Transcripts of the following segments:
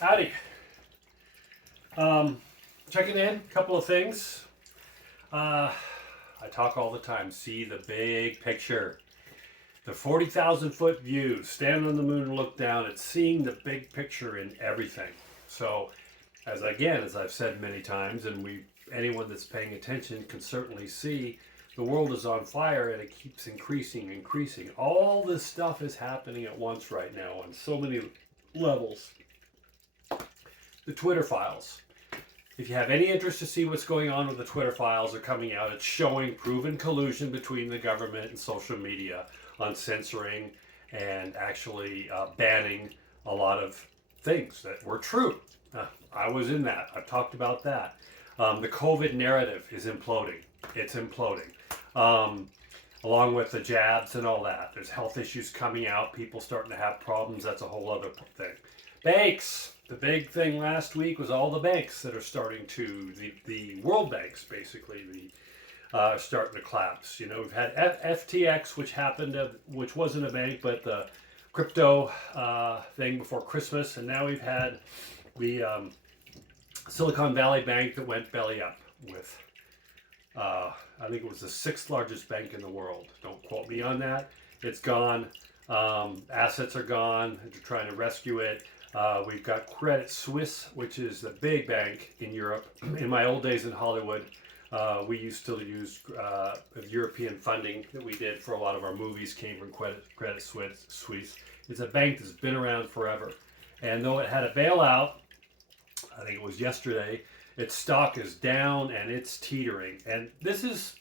Howdy. Um, Checking in, a couple of things. Uh, I talk all the time. See the big picture, the 40,000 foot view. Stand on the moon and look down. It's seeing the big picture in everything. So, as I've said many times, and anyone that's paying attention can certainly see, the world is on fire and it keeps increasing, increasing. All this stuff is happening at once right now on so many levels. The Twitter files. If you have any interest to see what's going on with the Twitter files are coming out, it's showing proven collusion between the government and social media on censoring and actually banning a lot of things that were true. I was in that. I've talked about that. The COVID narrative is imploding. It's imploding. Along with the jabs and all that. There's health issues coming out, people starting to have problems. That's a whole other thing. Banks. The big thing last week was all the banks that are starting to, the world banks basically, starting to collapse. You know, we've had FTX, which wasn't a bank, but the crypto thing before Christmas, and now we've had the Silicon Valley Bank that went belly up with, I think it was the sixth largest bank in the world. Don't quote me on that. It's gone. Assets are gone. They're trying to rescue it. We've got Credit Suisse, which is the big bank in Europe. In my old days in Hollywood, we used to use European funding that we did for a lot of our movies came from Credit Suisse. It's a bank that's been around forever. And though it had a bailout, I think it was yesterday, its stock is down and it's teetering. And this is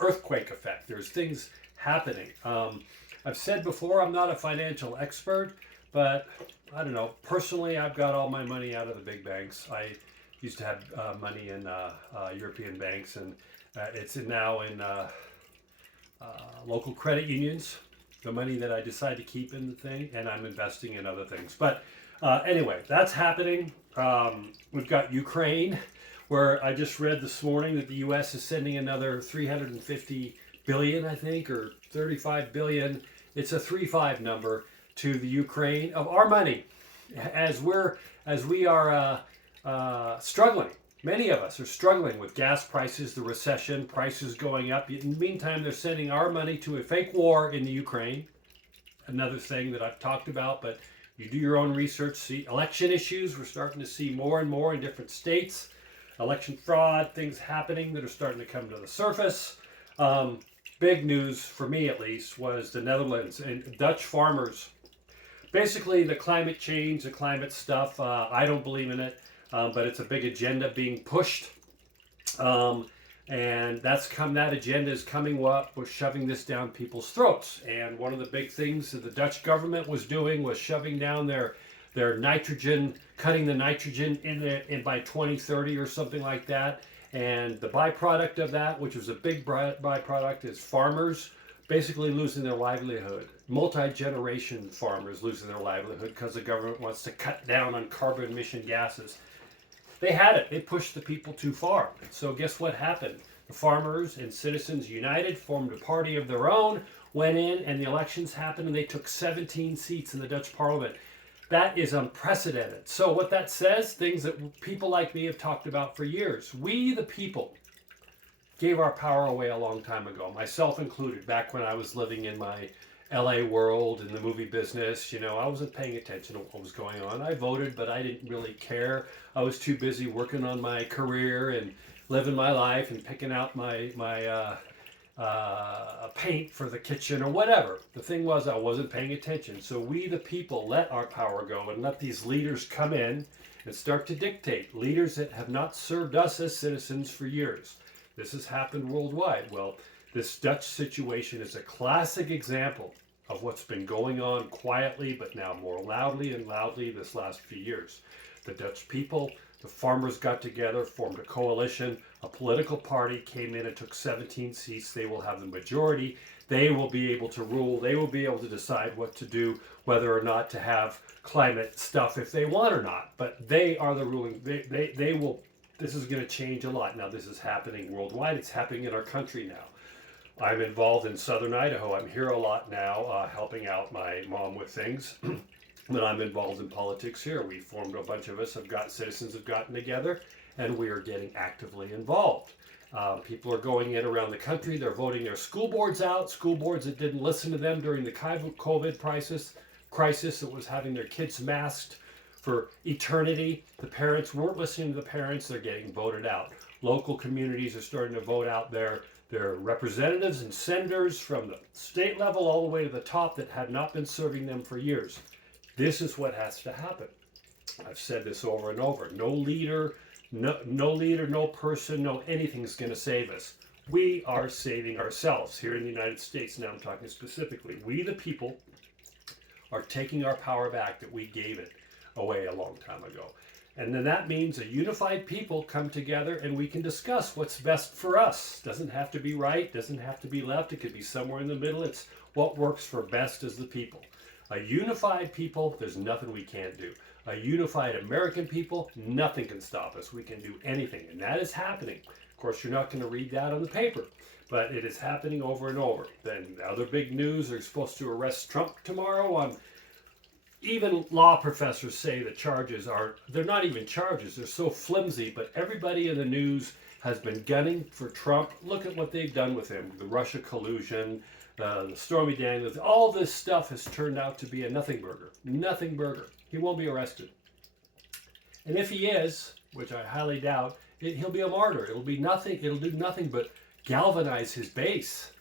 earthquake effect. There's things happening. I've said before, I'm not a financial expert, but I don't know. Personally, I've got all my money out of the big banks. I used to have money in European banks, and it's now in local credit unions. The money that I decide to keep in the thing, and I'm investing in other things. But anyway, that's happening. We've got Ukraine, where I just read this morning that the U.S. is sending another 350 billion, I think, or 35 billion. It's a 3-5 number to the Ukraine of our money, as we are struggling. Many of us are struggling with gas prices, the recession, prices going up. In the meantime, they're sending our money to a fake war in the Ukraine. Another thing that I've talked about, but you do your own research. See election issues. We're starting to see more and more in different states. Election fraud, things happening that are starting to come to the surface. Big news for me, at least, was the Netherlands and Dutch farmers. Basically, the climate change, the climate stuff, I don't believe in it, but it's a big agenda being pushed. And that agenda is coming up. We're shoving this down people's throats. And one of the big things that the Dutch government was doing was shoving down their nitrogen, cutting the nitrogen in by 2030 or something like that. And the byproduct of that, which was a big byproduct, is farmers basically losing their livelihood. Multi-generation farmers losing their livelihood because the government wants to cut down on carbon emission gases. They had it. They pushed the people too far. So guess what happened? The farmers and citizens united, formed a party of their own, went in, and the elections happened, and they took 17 seats in the Dutch parliament. That is unprecedented. So what that says, things that people like me have talked about for years. We, the people, gave our power away a long time ago, myself included. Back when I was living in my LA world in the movie business, I wasn't paying attention to what was going on. I voted, but I didn't really care. I was too busy working on my career and living my life and picking out my paint for the kitchen or whatever. The thing was, I wasn't paying attention. So we, the people, let our power go and let these leaders come in and start to dictate. Leaders that have not served us as citizens for years. This has happened worldwide. Well, this Dutch situation is a classic example of what's been going on quietly, but now more loudly and loudly this last few years. The Dutch people, the farmers got together, formed a coalition, a political party came in and took 17 seats. They will have the majority. They will be able to rule. They will be able to decide what to do, whether or not to have climate stuff if they want or not. But they are the ruling. They will. This is going to change a lot. Now, this is happening worldwide. It's happening in our country now. I'm involved in southern Idaho. I'm here a lot now, helping out my mom with things. When I'm involved in politics here, we formed a bunch of us citizens have gotten together, and we are getting actively involved. People are going in around the country. They're voting their school boards out. School boards that didn't listen to them during the COVID crisis that was having their kids masked for eternity. The parents weren't listening to the parents. They're getting voted out. Local communities are starting to vote out their representatives and senators from the state level all the way to the top that had not been serving them for years. This is what has to happen. I've said this over and over. No leader, no person, no anything's going to save us. We are saving ourselves here in the United States. Now I'm talking specifically. We, the people, are taking our power back that we gave it away a long time ago. And then that means a unified people come together and we can discuss what's best for us. Doesn't have to be right, doesn't have to be left. It could be somewhere in the middle. It's what works for best as the people. A unified people, there's nothing we can't do. A unified American people, nothing can stop us. We can do anything, and that is happening. Of course, you're not going to read that on the paper, but it is happening over and over. Then the other big news, they're supposed to arrest Trump tomorrow on. Even law professors say the charges they're not even charges, they're so flimsy, but everybody in the news has been gunning for Trump. Look at what they've done with him, the Russia collusion, the Stormy Daniels, all this stuff has turned out to be a nothing burger. Nothing burger. He won't be arrested. And if he is, which I highly doubt, he'll be a martyr. It'll do nothing but galvanize his base.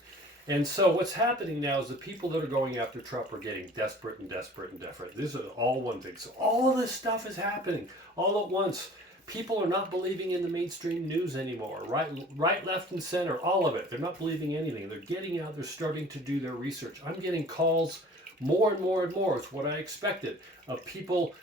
And so what's happening now is the people that are going after Trump are getting desperate and desperate and desperate. This is all one thing. So all of this stuff is happening all at once. People are not believing in the mainstream news anymore. Right, left, and center, all of it. They're not believing anything. They're getting out. They're starting to do their research. I'm getting calls more and more and more. It's what I expected of people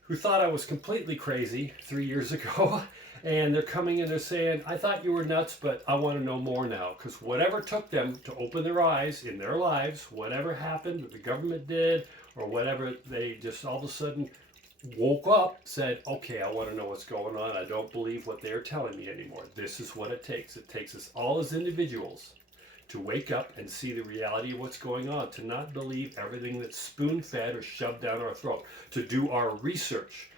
who thought I was completely crazy 3 years ago. And they're coming and they're saying, I thought you were nuts, but I want to know more now. Because whatever took them to open their eyes in their lives, whatever happened that the government did, or whatever, they just all of a sudden woke up, said, okay, I want to know what's going on. I don't believe what they're telling me anymore. This is what it takes. It takes us all as individuals to wake up and see the reality of what's going on, to not believe everything that's spoon-fed or shoved down our throat, to do our research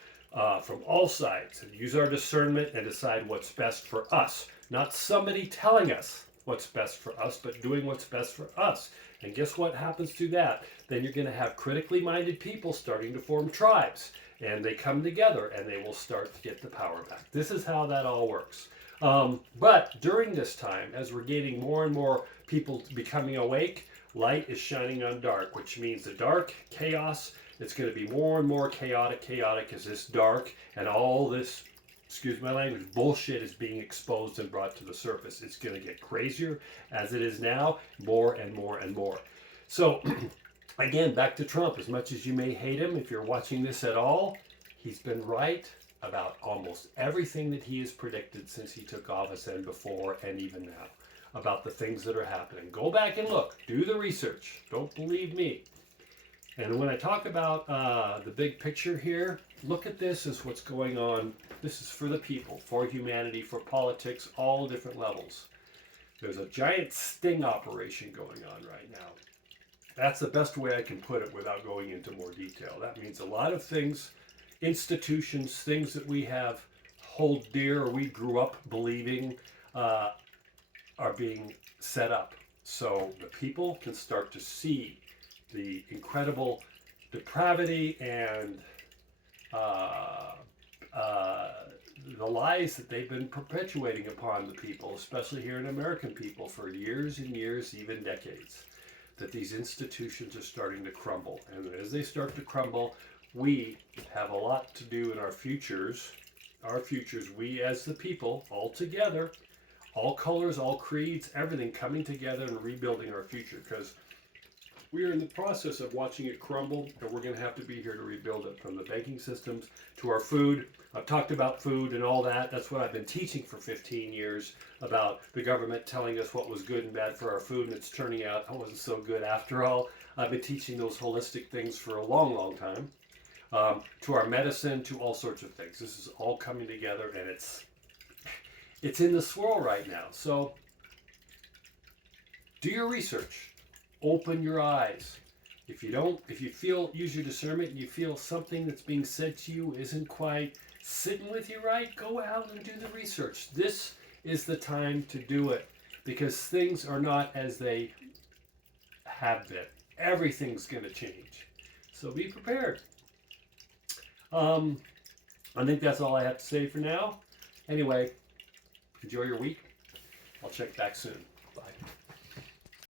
from all sides and use our discernment and decide what's best for us. Not somebody telling us what's best for us, but doing what's best for us. And guess what happens to that? Then you're going to have critically minded people starting to form tribes. And they come together and they will start to get the power back. This is how that all works. But during this time, as we're getting more and more people becoming awake, light is shining on dark, which means the dark, chaos, it's going to be more and more chaotic as this dark and all this, excuse my language, bullshit is being exposed and brought to the surface. It's going to get crazier as it is now, more and more and more. So, again, back to Trump. As much as you may hate him, if you're watching this at all, he's been right about almost everything that he has predicted since he took office and before and even now about the things that are happening. Go back and look. Do the research. Don't believe me. And when I talk about the big picture here, look at this as what's going on. This is for the people, for humanity, for politics, all different levels. There's a giant sting operation going on right now. That's the best way I can put it without going into more detail. That means a lot of things, institutions, things that we have hold dear or we grew up believing are being set up. So the people can start to see the incredible depravity and the lies that they've been perpetuating upon the people, especially here in American people, for years and years, even decades, that these institutions are starting to crumble. And as they start to crumble, we have a lot to do in our futures. We as the people, all together, all colors, all creeds, everything coming together and rebuilding our future, because we are in the process of watching it crumble, and we're going to have to be here to rebuild it, from the banking systems to our food. I've talked about food and all that. That's what I've been teaching for 15 years, about the government telling us what was good and bad for our food, and it's turning out it wasn't so good after all. I've been teaching those holistic things for a long, long time, to our medicine, to all sorts of things. This is all coming together, and it's in the swirl right now. So do your research. Open your eyes. If you use your discernment, and you feel something that's being said to you isn't quite sitting with you right, go out and do the research. This is the time to do it because things are not as they have been. Everything's going to change. So be prepared. I think that's all I have to say for now. Anyway, enjoy your week. I'll check back soon. Bye.